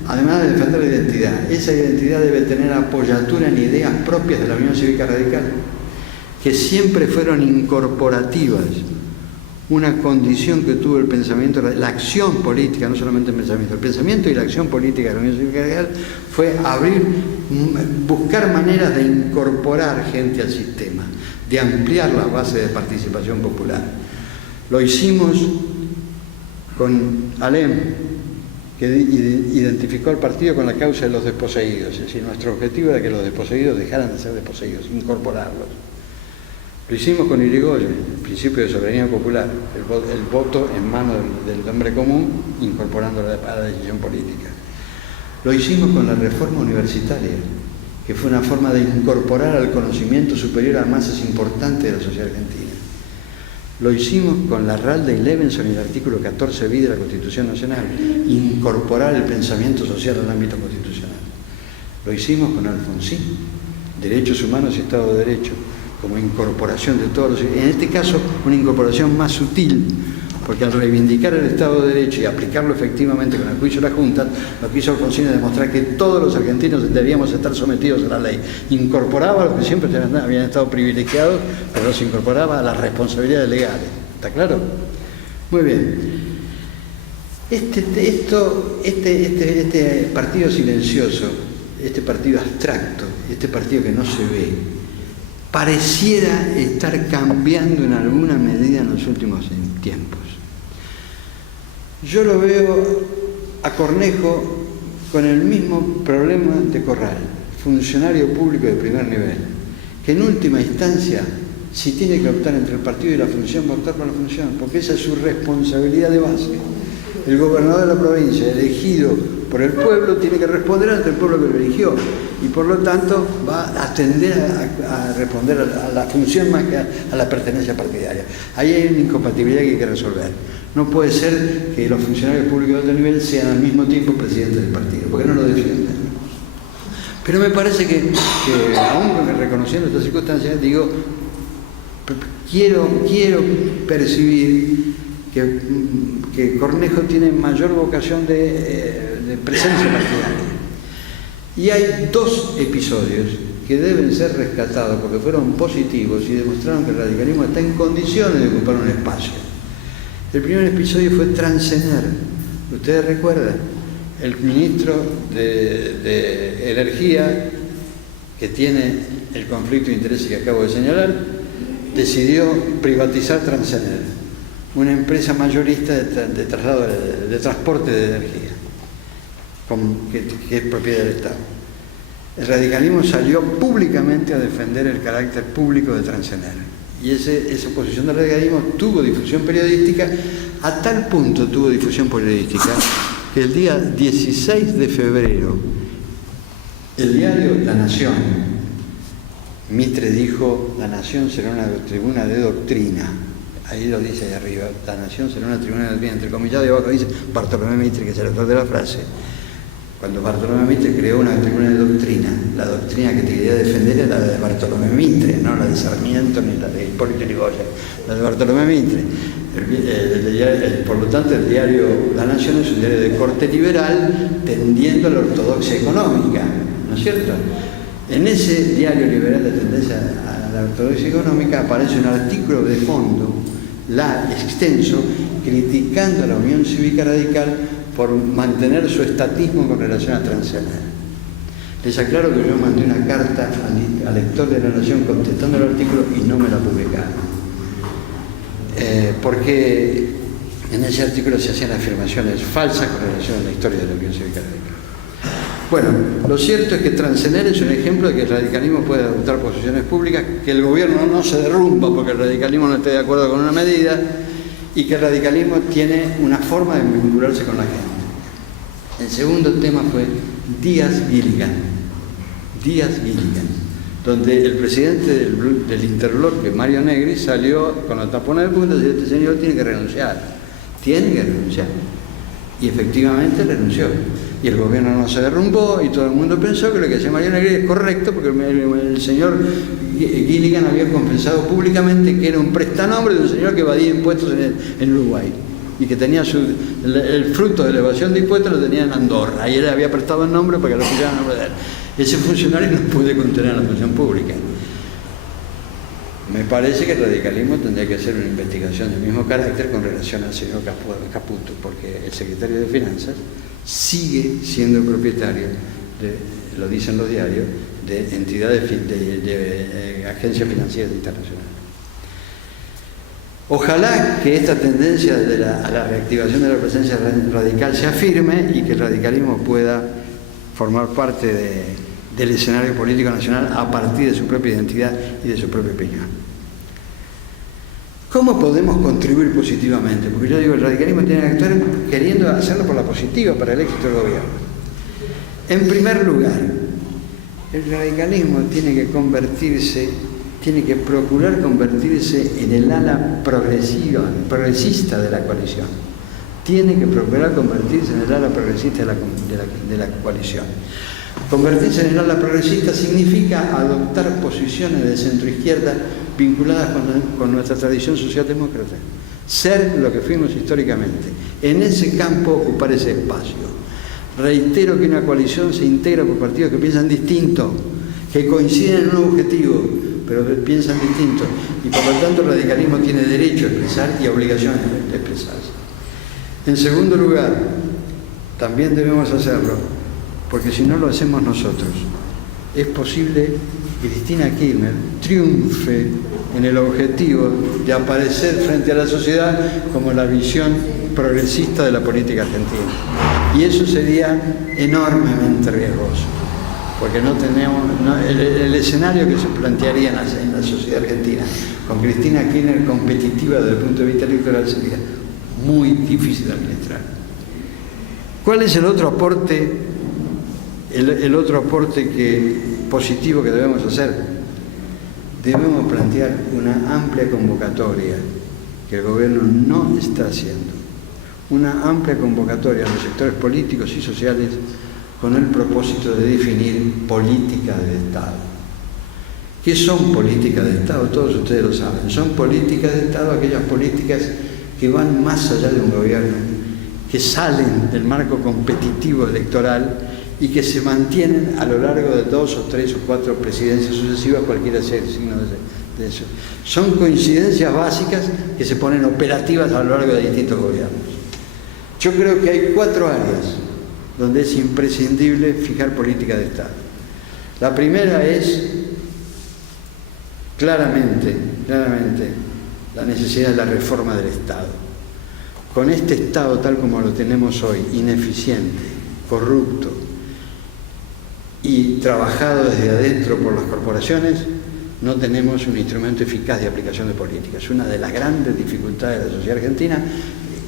además de defender la identidad, esa identidad debe tener apoyatura en ideas propias de la Unión Cívica Radical. que siempre fueron incorporativas, una condición que tuvo el pensamiento, la acción política, no solamente el pensamiento y la acción política de la Unión Cívica Radical fue buscar maneras de incorporar gente al sistema, de ampliar la base de participación popular. Lo hicimos con Alem, que identificó al partido con la causa de los desposeídos, es decir, nuestro objetivo era que los desposeídos dejaran de ser desposeídos, incorporarlos. Lo hicimos con Irigoyen, el principio de soberanía popular, el voto en manos del hombre común, incorporándolo a la decisión política. Lo hicimos con la reforma universitaria, que fue una forma de incorporar al conocimiento superior a masas importantes de la sociedad argentina. Lo hicimos con la RAL de Levenson y el artículo 14 bis de la Constitución Nacional, incorporar el pensamiento social al ámbito constitucional. Lo hicimos con Alfonsín, derechos humanos y Estado de Derecho, como incorporación de todos los... En este caso, una incorporación más sutil, porque al reivindicar el Estado de Derecho y aplicarlo efectivamente con el juicio de la Junta, lo que hizo Alfonsín es demostrar que todos los argentinos debíamos estar sometidos a la ley. Incorporaba a los que siempre habían estado privilegiados, pero los incorporaba a las responsabilidades legales. ¿Está claro? Muy bien. Este partido silencioso, este partido abstracto, este partido que no se ve, pareciera estar cambiando en alguna medida en los últimos tiempos. Yo lo veo a Cornejo con el mismo problema de Corral, funcionario público de primer nivel, que en última instancia, si tiene que optar entre el partido y la función, va a optar por la función, porque esa es su responsabilidad de base. El gobernador de la provincia, elegido por el pueblo, tiene que responder ante el pueblo que lo eligió, y por lo tanto va a tender a responder a la función más que a la pertenencia partidaria. Ahí hay una incompatibilidad que hay que resolver. No puede ser que los funcionarios públicos de alto nivel sean al mismo tiempo presidentes del partido, porque no lo defienden. Pero me parece que aún reconociendo estas circunstancias, digo, quiero percibir que Cornejo tiene mayor vocación de presencia partidaria. Y hay dos episodios que deben ser rescatados porque fueron positivos y demostraron que el radicalismo está en condiciones de ocupar un espacio. El primer episodio fue Transener. Ustedes recuerdan, el ministro de Energía, que tiene el conflicto de intereses que acabo de señalar, decidió privatizar Transener, una empresa mayorista de traslado, de transporte de energía, que es propiedad del Estado. El radicalismo salió públicamente a defender el carácter público de Transener. Y esa posición del radicalismo tuvo difusión periodística, a tal punto tuvo difusión periodística, que el día 16 de febrero, el diario La Nación, Mitre dijo, La Nación será una tribuna de doctrina. Ahí lo dice ahí arriba, La Nación será una tribuna de doctrina, entre comillas, y abajo dice Bartolomé Mitre, que es el autor de la frase. Cuando Bartolomé Mitre creó una tribuna de doctrina, la doctrina que te quería defender era la de Bartolomé Mitre, no la de Sarmiento ni la de Hipólito Yrigoyen, la de Bartolomé Mitre. Por lo tanto, el diario La Nación es un diario de corte liberal tendiendo a la ortodoxia económica, ¿no es cierto? En ese diario liberal de tendencia a la ortodoxia económica aparece un artículo de fondo, extenso, criticando a la Unión Cívica Radical por mantener su estatismo con relación a Transener. Les aclaro que yo mandé una carta al lector de La Nación contestando el artículo y no me la publicaron. Porque en ese artículo se hacían afirmaciones falsas con relación a la historia de la Unión Cívica Radical. Bueno, lo cierto es que Transener es un ejemplo de que el radicalismo puede adoptar posiciones públicas, que el gobierno no se derrumba porque el radicalismo no esté de acuerdo con una medida, y que el radicalismo tiene una forma de vincularse con la gente. El segundo tema fue Díaz-Gilligan, donde el presidente del Interbloque, Mario Negri, salió con la tapona de punta y dijo, este señor tiene que renunciar. Y efectivamente renunció. Y el gobierno no se derrumbó y todo el mundo pensó que lo que hacía Mario Negri es correcto porque el señor Gilligan había confesado públicamente que era un prestanombre de un señor que evadía impuestos en Uruguay y que tenía el fruto de la evasión de impuestos lo tenía en Andorra y él había prestado el nombre para que lo pusieran a nombre de él. Ese funcionario no puede contener la función pública. Me parece que el radicalismo tendría que hacer una investigación del mismo carácter con relación al señor Caputo, porque el secretario de Finanzas sigue siendo propietario, lo dicen los diarios, de entidades, de agencias financieras internacionales. Ojalá que esta tendencia a la reactivación de la presencia radical se afirme y que el radicalismo pueda formar parte del escenario político nacional a partir de su propia identidad y de su propia opinión. ¿Cómo podemos contribuir positivamente? Porque yo digo, el radicalismo tiene que actuar queriendo hacerlo por la positiva, para el éxito del gobierno. En primer lugar, el radicalismo tiene que procurar convertirse en el ala progresista de la coalición. Tiene que procurar convertirse en el ala progresista de la coalición. Convertirse en el ala progresista significa adoptar posiciones de centroizquierda vinculadas con nuestra tradición socialdemócrata. Ser lo que fuimos históricamente. En ese campo ocupar ese espacio. Reitero que una coalición se integra por partidos que piensan distinto, que coinciden en un objetivo, pero piensan distinto. Y por lo tanto el radicalismo tiene derecho a expresar y obligación de expresarse. En segundo lugar, también debemos hacerlo, porque si no lo hacemos nosotros, es posible que Cristina Kirchner triunfe en el objetivo de aparecer frente a la sociedad como la visión progresista de la política argentina. Y eso sería enormemente riesgoso, porque el escenario que se plantearía en la sociedad argentina con Cristina Kirchner competitiva desde el punto de vista electoral sería muy difícil de administrar. ¿Cuál es el otro aporte positivo que debemos hacer? Debemos plantear una amplia convocatoria que el gobierno no está haciendo. Una amplia convocatoria a los sectores políticos y sociales con el propósito de definir políticas de Estado. ¿Qué son políticas de Estado? Todos ustedes lo saben. Son políticas de Estado aquellas políticas que van más allá de un gobierno, que salen del marco competitivo electoral y que se mantienen a lo largo de 2 o 3 o 4 presidencias sucesivas, cualquiera sea el signo de eso. Son coincidencias básicas que se ponen operativas a lo largo de distintos gobiernos. Yo creo que hay 4 áreas donde es imprescindible fijar política de Estado. La primera es claramente la necesidad de la reforma del Estado. Con este Estado tal como lo tenemos hoy, ineficiente, corrupto y trabajado desde adentro por las corporaciones, no tenemos un instrumento eficaz de aplicación de políticas. Una de las grandes dificultades de la sociedad argentina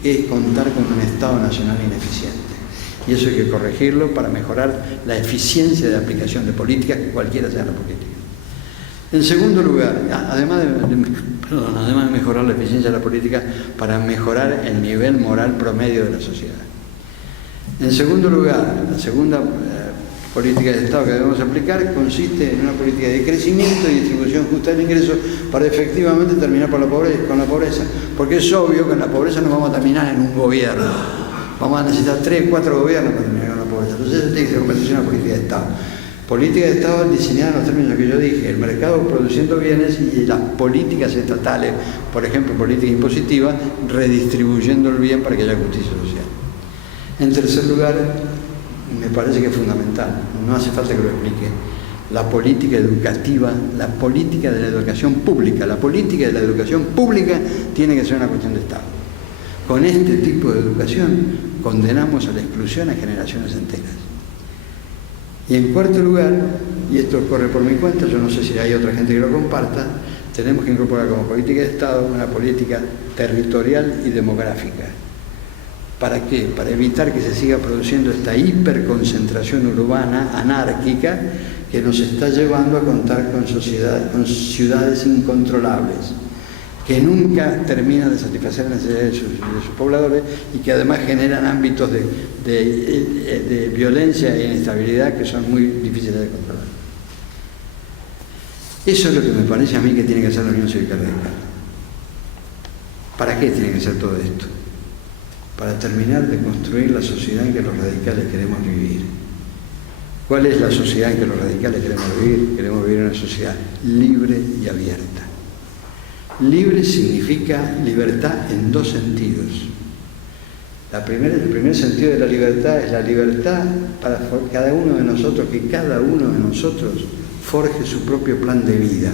es contar con un Estado nacional ineficiente. Y eso hay que corregirlo para mejorar la eficiencia de aplicación de políticas, que cualquiera sea la política. En segundo lugar, además de mejorar la eficiencia de la política, para mejorar el nivel moral promedio de la sociedad. En segundo lugar, la segunda política de Estado que debemos aplicar consiste en una política de crecimiento y distribución justa del ingreso para efectivamente terminar con la pobreza. Porque es obvio que en la pobreza no vamos a terminar en un gobierno. Vamos a necesitar 3 o 4 gobiernos para terminar con la pobreza. Entonces eso tiene que convertirse en una política de Estado. Política de Estado diseñada en los términos que yo dije, el mercado produciendo bienes y las políticas estatales, por ejemplo, política impositiva, redistribuyendo el bien para que haya justicia social. En tercer lugar, me parece que es fundamental, no hace falta que lo explique, la política educativa, la política de la educación pública. La política de la educación pública tiene que ser una cuestión de Estado. Con este tipo de educación condenamos a la exclusión a generaciones enteras. Y en cuarto lugar, y esto corre por mi cuenta, yo no sé si hay otra gente que lo comparta, tenemos que incorporar como política de Estado una política territorial y demográfica. ¿Para qué? Para evitar que se siga produciendo esta hiperconcentración urbana anárquica que nos está llevando a contar con ciudades incontrolables, que nunca terminan de satisfacer las necesidades de sus pobladores y que además generan ámbitos de violencia e inestabilidad que son muy difíciles de controlar. Eso es lo que me parece a mí que tiene que hacer la Unión Cívica Radical. ¿Para qué tiene que ser todo esto? Para terminar de construir la sociedad en que los radicales queremos vivir. ¿Cuál es la sociedad en que los radicales queremos vivir? Queremos vivir en una sociedad libre y abierta. Libre significa libertad en dos sentidos. El primer sentido de la libertad es la libertad para cada uno de nosotros, que cada uno de nosotros forje su propio plan de vida.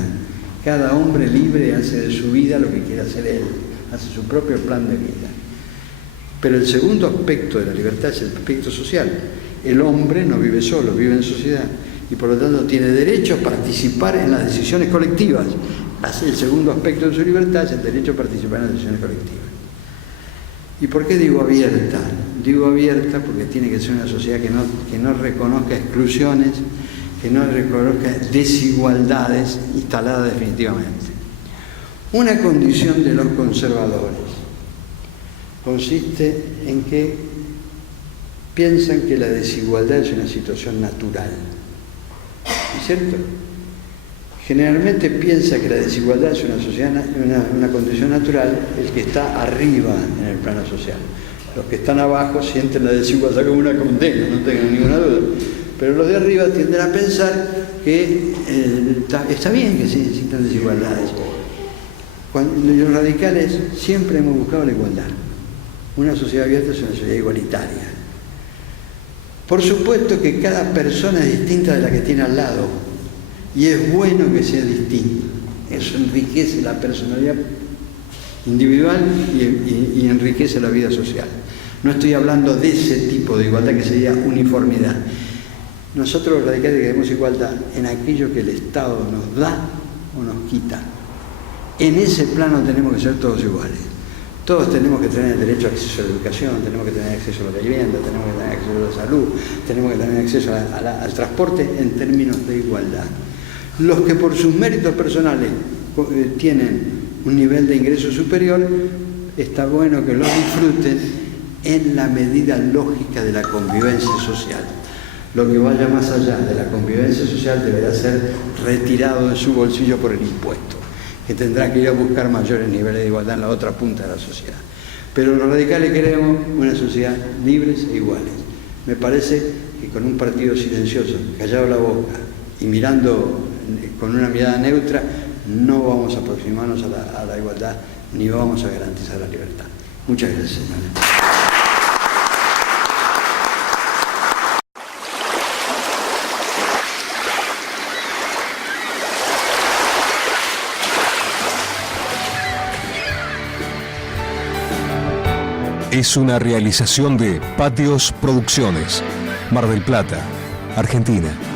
Cada hombre libre hace de su vida lo que quiere hacer él, hace su propio plan de vida. Pero el segundo aspecto de la libertad es el aspecto social. El hombre no vive solo, vive en sociedad y por lo tanto tiene derecho a participar en las decisiones colectivas. El segundo aspecto de su libertad es el derecho a participar en las decisiones colectivas. ¿Y por qué digo abierta? Digo abierta porque tiene que ser una sociedad que no reconozca exclusiones, que no reconozca desigualdades instaladas definitivamente. Una condición de los conservadores consiste en que piensan que la desigualdad es una situación natural. ¿Es cierto? Generalmente piensa que la desigualdad es una condición natural, el que está arriba en el plano social. Los que están abajo sienten la desigualdad como una condena, no tengan ninguna duda. Pero los de arriba tienden a pensar que está bien que se existan desigualdades. Los radicales siempre hemos buscado la igualdad. Una sociedad abierta es una sociedad igualitaria. Por supuesto que cada persona es distinta de la que tiene al lado. Y es bueno que sea distinto. Eso enriquece la personalidad individual y enriquece la vida social. No estoy hablando de ese tipo de igualdad que sería uniformidad. Nosotros los radicales queremos igualdad en aquello que el Estado nos da o nos quita. En ese plano tenemos que ser todos iguales. Todos tenemos que tener el derecho a acceso a la educación, tenemos que tener acceso a la vivienda, tenemos que tener acceso a la salud, tenemos que tener acceso al transporte en términos de igualdad. Los que por sus méritos personales tienen un nivel de ingreso superior, está bueno que lo disfruten en la medida lógica de la convivencia social. Lo que vaya más allá de la convivencia social deberá ser retirado de su bolsillo por el impuesto, que tendrá que ir a buscar mayores niveles de igualdad en la otra punta de la sociedad. Pero los radicales queremos una sociedad libres e iguales. Me parece que con un partido silencioso, callado la boca y mirando con una mirada neutra, no vamos a aproximarnos a la igualdad ni vamos a garantizar la libertad. Muchas gracias, señora. Es una realización de Patios Producciones, Mar del Plata, Argentina.